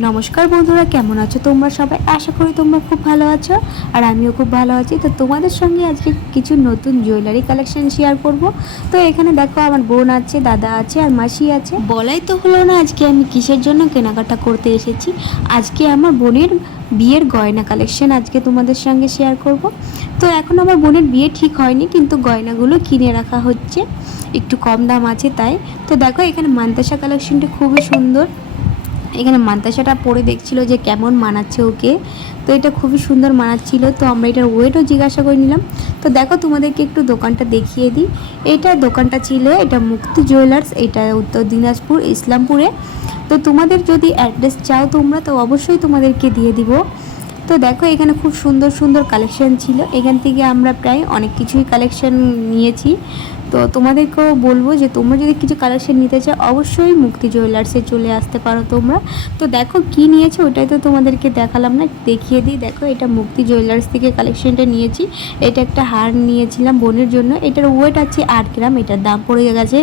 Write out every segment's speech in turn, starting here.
নমস্কার বন্ধুরা, কেমন আছো তোমরা সবাই? আশা করি তোমরা খুব ভালো আছো, আর আমিও খুব ভালো আছি। তো তোমাদের সঙ্গে আজকে কিছু নতুন জুয়েলারি কালেকশন শেয়ার করব। তো এখানে দেখো আমার বোন আছে, দাদা আছে, আর মাসি আছে। বলাই তো হলো না আজকে আমি কিসের জন্য কেনাকাটা করতে এসেছি। আজকে আমার বোনের বিয়ের গয়না কালেকশন আজকে তোমাদের সঙ্গে শেয়ার করব। তো এখন আমার বোনের বিয়ে ঠিক হয়নি, কিন্তু গয়নাগুলো কিনে রাখা হচ্ছে। একটু কম দাম আছে তাই। তো দেখো এখানে মান্তাসা কালেকশনটা খুবই সুন্দর। এখানে মান্তাসাটা পরে দেখছিল যে কেমন মানাচ্ছে ওকে। তো এটা খুবই সুন্দর মানাচ্ছিল। তো আমরা এটার ওয়েটও জিজ্ঞাসা করে নিলাম। তো দেখো তোমাদেরকে একটু দোকানটা দেখিয়ে দিই। এটা দোকানটা ছিল, এটা মুক্তি জুয়েলার্স এটা উত্তর দিনাজপুর, ইসলামপুরে। তো তোমাদের যদি অ্যাড্রেস চাও তোমরা, তো অবশ্যই তোমাদেরকে দিয়ে দিব। তো দেখো এখানে খুব সুন্দর সুন্দর কালেকশন ছিল। এখান থেকে আমরা প্রায় অনেক কিছুই কালেকশন নিয়েছি। তো তোমাদেরকেও বলব যে তোমরা যদি কিছু কালেকশন নিতে চাও, অবশ্যই মুক্তি জুয়েলার্সে চলে আসতে পারো তোমরা। তো দেখো কি নিয়েছে, ওটাই তো তোমাদেরকে দেখালাম না, দেখিয়ে দিই। দেখো, এটা মুক্তি জুয়েলার্স থেকে কালেকশনটা নিয়েছি। এটা একটা হার নিয়েছিলাম বোনের জন্য। এটার ওয়েট আছে আট গ্রাম, এটার দাম পড়ে গেছে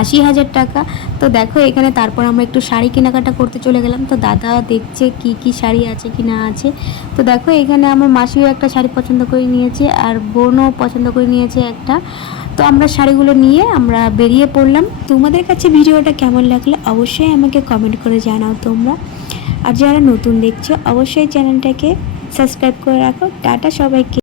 আশি হাজার টাকা। তো দেখো, এখানে তারপর আমরা একটু শাড়ি কেনাকাটা করতে চলে গেলাম। তো দাদা দেখছে কি কি শাড়ি আছে, কি না আছে। তো দেখো, এখানে আমার মাসিও একটা শাড়ি পছন্দ করে নিয়েছে, আর বোনও পছন্দ করে নিয়েছে একটা। তো আমরা শাড়িগুলো নিয়ে আমরা বেরিয়ে পড়লাম। তোমাদের কাছে ভিডিওটা কেমন লাগল অবশ্যই আমাকে কমেন্ট করে জানাও তোমরা। আর যারা নতুন দেখছ, অবশ্যই চ্যানেলটাকে সাবস্ক্রাইব করে রাখো। টাটা সবাইকে।